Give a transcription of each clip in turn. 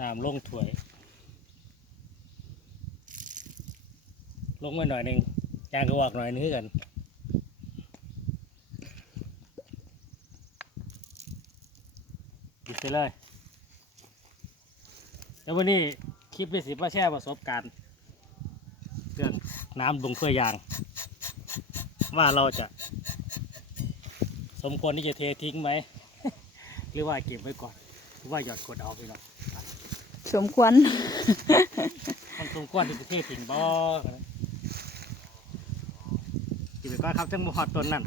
น้ำลงถ้วย ลงมาหน่อยหนึ่งยางก็ออกหน่อยนึงคือกันปิดไปเลยแล้ววันนี้คลิปเป็นสิบว่าแช่ประสบการณ์เรื่องน้ำลงถ้วยยาง ว่าเราจะ สมควรที่จะเททิ้งไหม หรือว่าเก็บไว้ก่อน หรือว่าหยอดกดเอาไปหน่อย สมควร มันสมควรที่จะเททิ้งบ่กินไปก่อนครับจังบ่ฮอดต้นนั่น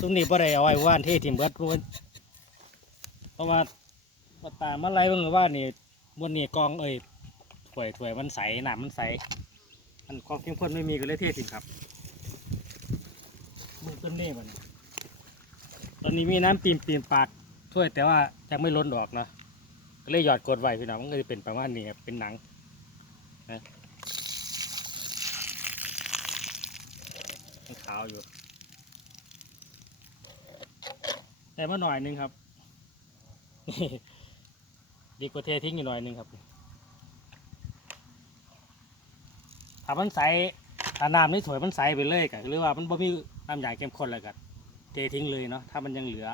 ตรงนี้บ่ได้เอาไว้ว่านเททิ้งเบิดราะว่าเพราะว่าว่าตามอะไรเบิ่งว่านี่บนนี่กองเอ้ยถ้วยถ้วยมันใสน้ำมันใสอันความเข้มข้นไม่มีก็เลยเททิ้งครับมือต้นนี้มันตอนนี้มีน้ำปีนปีนปากถ้วยแต่ว่ายังไม่ล้นดอกนะ ก็เลยหยอดกดไว้พี่น้องมันก็จะเป็นประมาณนี้ครับเป็นหนังนะขาวอยู่ แต่มาหน่อยนึงครับดีกว่าเททิ้งอยู่หน่อยนึงครับถ้ามันใสถ้าน้ำนี่ถวยมันใสไปเลยกันหรือว่ามันบ่มีน้ำหยาเข้มข้นแล้วกันเททิ้งเลยเนาะถ้ามันยังเหลือ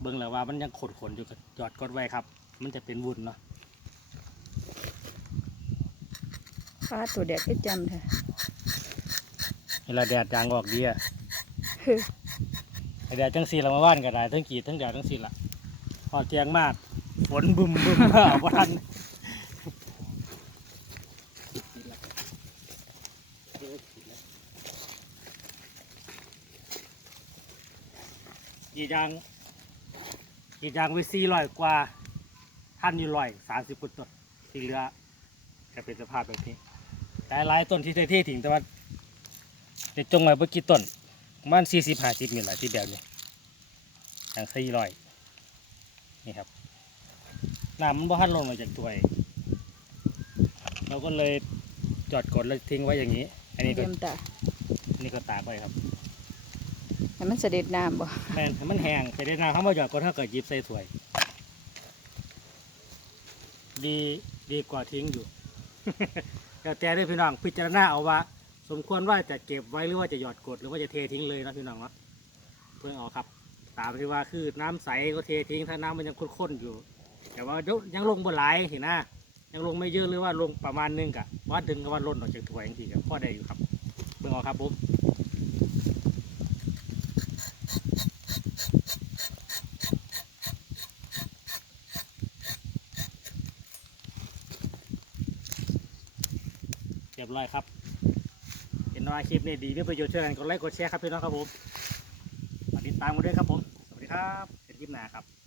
เบิ่งแล้วว่ามันยังขนอยู่ก็หยอดกดไว้ครับ มันจะเป็นวุ้นเนาะฟ้าตัวแดดก็จำเถอะเวลาแดดยางออกดีอะเฮ้ยไอแดดจังสีเรามาว่านก็ได้ทั้งกรีดทั้งแดดทั้งสีละพอเตียงมากฝนบึมบึมมาบ่ทันกรีดยางกรีดยางไว้สี่ร้อยกว่า ท่านอยู่ร้อยสามสิบกุต้นที่เหลือก็เป็นสภาพแบบนี้แต่หลายต้นที่ได้เททิ้งแต่ว่าจะจงไว้เมื่อกี่ต้นประมันสี่สิบห้าสิบมีหลายที่แบบนี้อย่างสี่ร้อยนี่ครับน้ำมันบ่ทันลงมาจากถ้วย เราก็เลยจอดกดแล้วทิ้งไว้อย่างนี้ อันนี้ก็เยี่ยมตาอันนี้ก็ตากไว้ครับให้มันเสด็จน้ำบ่แม่นให้มันแห้งไปได้น้ำเขามาหยอดกดเท่ากับยิบใส่ถ้วย ดีดีกว่าทิ้งอยู่ แต่แต่ด้วยพี่น้องพิจารณาเอาว่า สมควรว่าจะเก็บไว้หรือว่าจะหยอดกดหรือว่าจะเททิ้งเลยนะพี่น้องเนาะเพื่อเอาครับ ตามที่ว่าคือน้ำใสก็เททิ้งถ้าน้ำมันยังข้นๆอยู่ แต่ว่ายังลงบนไหลเห็นนะยังลงไม่เยอะหรือว่าลงประมาณนึงกะว่าดึงกับว่าล้นออกจากถ้วอยจริงๆกับพ่อได้อยู่ครับเพื่อเอาครับผม เรียบร้อยครับเห็นว่าคลิปนี้ดีมีประโยชน์ช่วยกันกดไลค์กดแชร์ครับพี่น้องครับผมฝากติดตามกันด้วยครับผม สวัสดีครับเป็นคลิปหน้าครับ